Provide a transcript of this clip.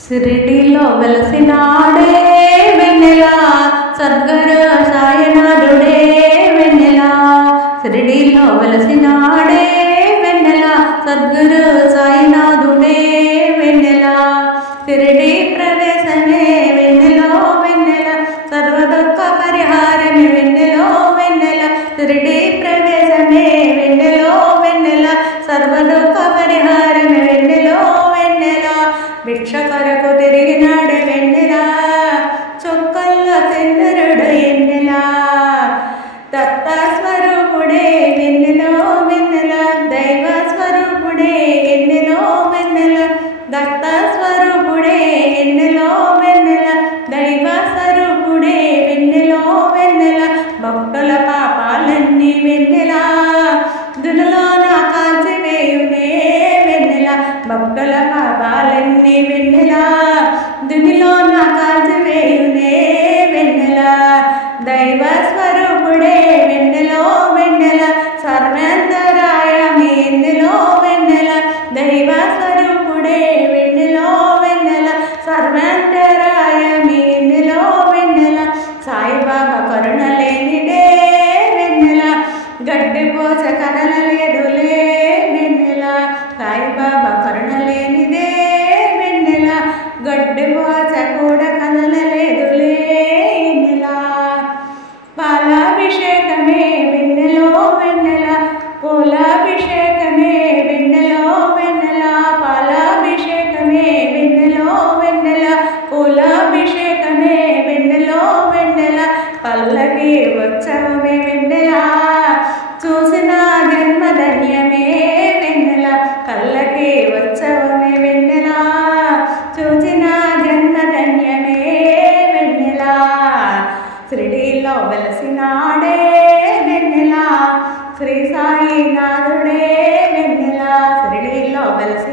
షిరిడీలో వెలసినాడే వెన్నెల సద్గురు సాయినాథుడే వెన్నెల. షిరిడీలో వెలసినాడే వెన్నెల సద్గురు సాయినాథుడే వెన్నెల. షిరిడీ ప్రవేశమే వెన్నెలో వెన్నెల సర్వదుఃఖ పరిహారమే వెన్నెలో వెన్నెల. షిరిడీ ప్రవేశమే వెన్నెలో వెన్నెల సర్వదుఃఖ పరిహారమే వెన్నెలో వెన్నెల. భిక్ష కొరకు తిరిగినాడు వెన్నెల చొక్కల్లో చంద్రుడు ఎన్నెల. దత్త స్వరూపుడే వెన్నెలో వెన్నెల దైవ స్వరూపుడే ఎన్నెలో వెన్నెల. దత్త స్వరూపుడే ఎన్నెలో వెన్నెల దైవ స్వరూపుడే వెన్నెలో వెన్నెల. భక్తుల పాపాలన్నీ వెన్నెల దునిలోన కాల్చివేయునే వెన్నెల. భక్తుల పాపాలన్నీ వెన్నెల దునిలోన కాల్చివేయునే వెన్నెల. దైవ స్వరూపుడే వెన్నెలో వెన్నెల సర్వేంతరాయమి ఎన్నెలో వెన్నెల. దైవ స్వరూపుడే వెన్నెలో వెన్నెల సర్వేంతరాయమి ఎన్నెలో వెన్నెల. సాయిబాబా కరుణ లేనిదే వెన్నెల గడ్డిపోస కదలలేదులే వెన్నెల. సాయిబాబా కరుణ లేనిదే వెన్నెల గడ్డిపోస కూడా కదలలేదులే వెన్నెల. పాలాభిషేకమే వెన్నెలో వెన్నెల పూలాభిషేకమే వెన్నెలో వెన్నెల. పాలాభిషేకమే వెన్నెలో వెన్నెల పూలాభిషేకమే వెన్నెలో వెన్నెల. పల్లకి ఉత్సవమే వెన్నెల చూసిన జన్మధన్యమే వెన్నెల. పల్లకి ఉత్సవమే వెన్నెల చూసిన జన్మధన్యమే వెన్నెల. షిరిడీలో వెలసినాడే వెన్నెల శ్రీ సాయినాథుడే వెన్నెల. షిరిడీలో వెలసి